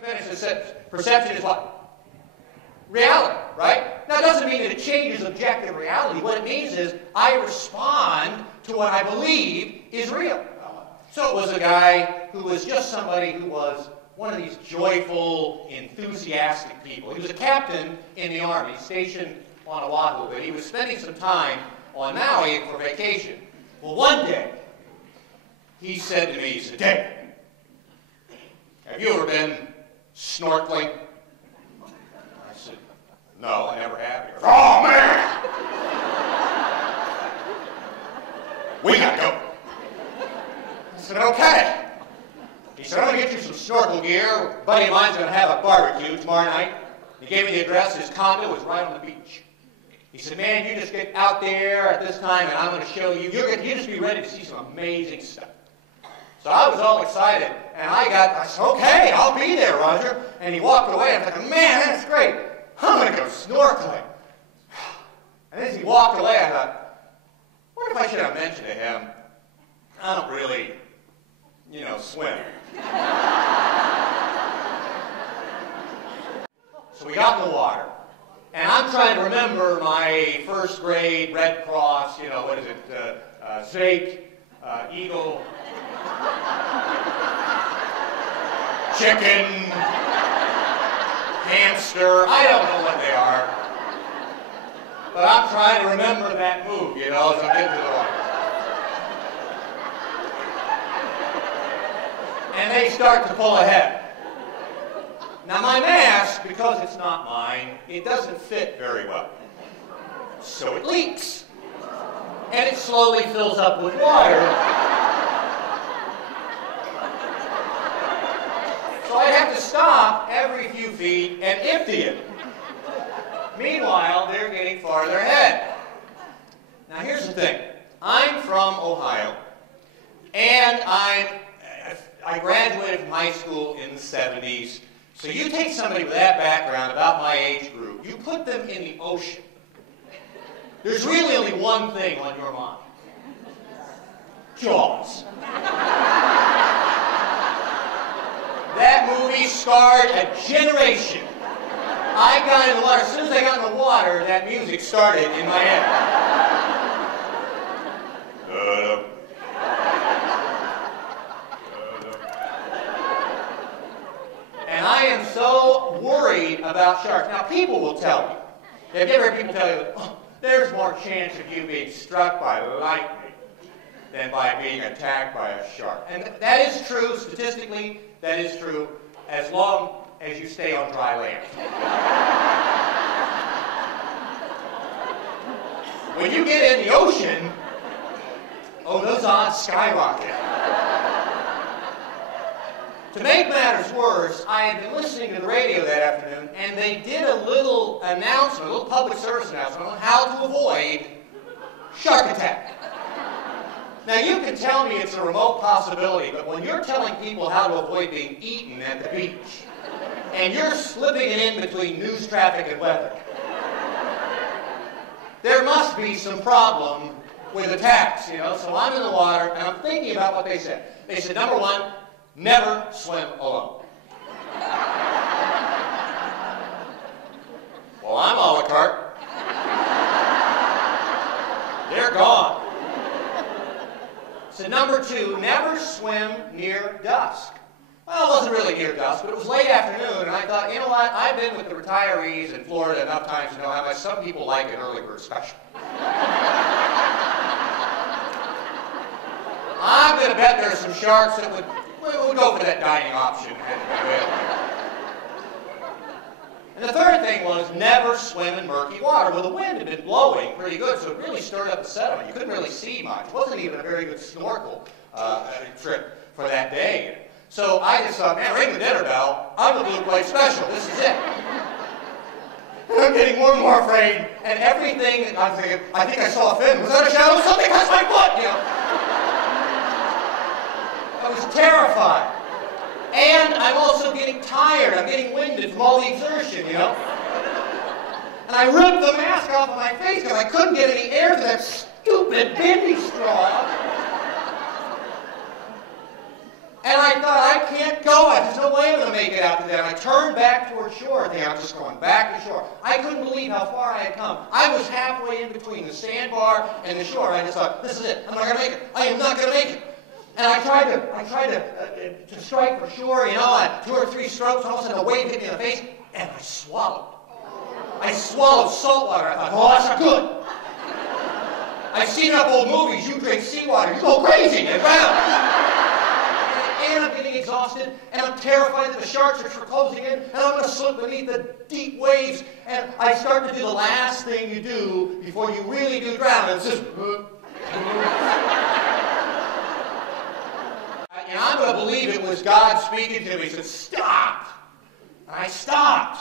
Let me finish this sentence. Perception is what? Reality, right? Now, it doesn't mean that it changes objective reality. What it means is I respond to what I believe is real. So it was a guy who was just somebody who was one of these joyful, enthusiastic people. He was a captain in the Army, stationed on Oahu, but he was spending some time on Maui for vacation. Well, one day, he said to me, he said, "Dave, have you ever been snorkeling?" I said, "No, I never have." He goes, "Oh, man! We gotta go." I said, "Okay." He said, "I'm going to get you some snorkel gear. A buddy of mine's going to have a barbecue tomorrow night." He gave me the address. His condo was right on the beach. He said, "Man, you just get out there at this time, and I'm going to show you. You just be ready to see some amazing stuff." So I was all excited, and I said, "Okay, I'll be there, Roger." And he walked away, and I was like, "Man, that's great. I'm going to go snorkeling." And as he walked away, I thought, what if I should have mentioned to him, I don't really, swim. So we got in the water, and I'm trying to remember my first grade Red Cross, what is it, Zake, Eagle, chicken, hamster, I don't know what they are. But I'm trying to remember that move, as I'm getting to the water. And they start to pull ahead. Now my mask, because it's not mine, it doesn't fit very well. So it leaks. And it slowly fills up with water. So I have to stop every few feet and empty it. Meanwhile, they're getting farther ahead. Now here's the thing. I'm from Ohio, and I graduated from high school in the 70s. So you take somebody with that background, about my age group, you put them in the ocean. There's really only one thing on your mind. Jaws. That movie scarred a generation. I got in the water. As soon as I got in the water, that music started in my head. And I am so worried about sharks. Now, people will tell you. Have you ever heard people tell you that, there's more chance of you being struck by lightning than by being attacked by a shark? And that is true, statistically, that is true, as long as you stay on dry land. When you get in the ocean, those odds skyrocket. To make matters worse, I had been listening to the radio that afternoon, and they did a little announcement, a little public service announcement on how to avoid shark attack. Now, you can tell me it's a remote possibility, but when you're telling people how to avoid being eaten at the beach, and you're slipping it in between news traffic and weather, there must be some problem with attacks, So I'm in the water, and I'm thinking about what they said. They said, number one, never swim alone. Well, I'm a la carte. They're gone. So number two, never swim near dusk. Well, it wasn't really near dusk, but it was late afternoon, and I thought, you know what? I've been with the retirees in Florida enough times to know how much some people like an early bird special. I'm going to bet there are some sharks that would go for that dining option. And the third thing was never swim in murky water. Well, the wind had been blowing pretty good, so it really stirred up the sediment. You couldn't really see much. It wasn't even a very good snorkel trip for that day. So I just thought, man, ring the dinner bell. I'm the blue plate special. This is it. And I'm getting more and more afraid, and everything, I'm thinking, I think I saw a fin. Was that a shadow? Something touched my foot, I was terrified. And I'm also getting tired. I'm getting winded from all the exertion, And I ripped the mask off of my face because I couldn't get any air to that stupid bendy straw. And I thought, I can't can't go. There's no way I'm going to make it out to that. And I turned back toward shore, thinking I'm just going back to shore. I couldn't believe how far I had come. I was halfway in between the sandbar and the shore. I just thought, this is it. I'm not going to make it. I am not going to make it. And I tried to strike for shore, you know, at 2 or 3 strokes. All of a sudden, the wave hit me in the face, and I swallowed. I swallowed salt water. I thought, oh, that's not good. I've seen enough old movies. You drink seawater, you go crazy and drown. And I'm getting exhausted, and I'm terrified that the sharks are closing in, and I'm going to slip beneath the deep waves. And I start to do the last thing you do before you really do drown, and it's just... And I'm going to believe it was God speaking to me. He said, stop. And I stopped.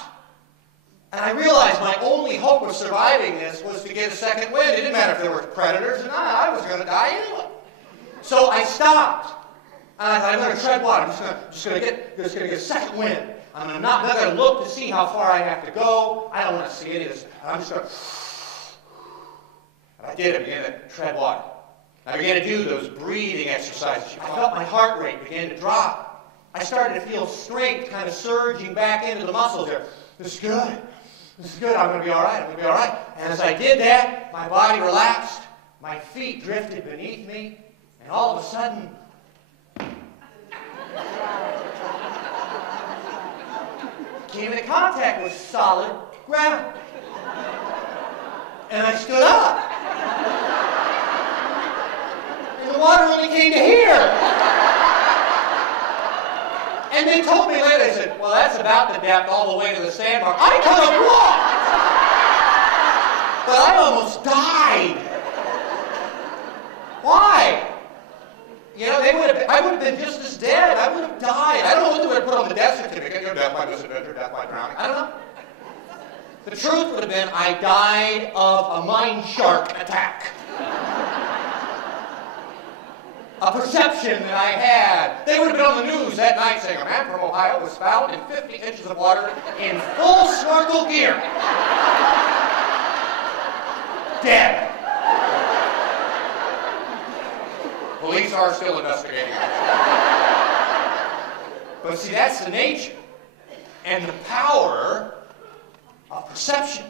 And I realized my only hope of surviving this was to get a second wind. It didn't matter if there were predators or not. I was going to die anyway. So I stopped. And I thought, I'm going to tread water. I'm just going to get a second wind. I'm not going to look to see how far I have to go. I don't want to see any of this. I'm just going to... And I did. I began to tread water. I began to do those breathing exercises. I felt my heart rate begin to drop. I started to feel strength kind of surging back into the muscles there. This is good. This is good. I'm going to be all right. I'm going to be all right. And as I did that, my body relaxed. My feet drifted beneath me. And all of a sudden, came into contact with solid ground. And I stood up. And the water only came to here. And they told me later, they said, well, that's about the depth all the way to the sandbar. I could have walked! But I almost died. Why? You know, I would have been just as dead. I would have died. I don't know what they would have put on the death certificate. You know, death by misadventure, death by drowning. I don't know. The truth would have been I died of a mine shark attack. A perception that I had. They would have been on the news that night saying, a man from Ohio was found in 50 inches of water in full snorkel gear. Dead. Police are still investigating. But see, that's the nature and the power of perception.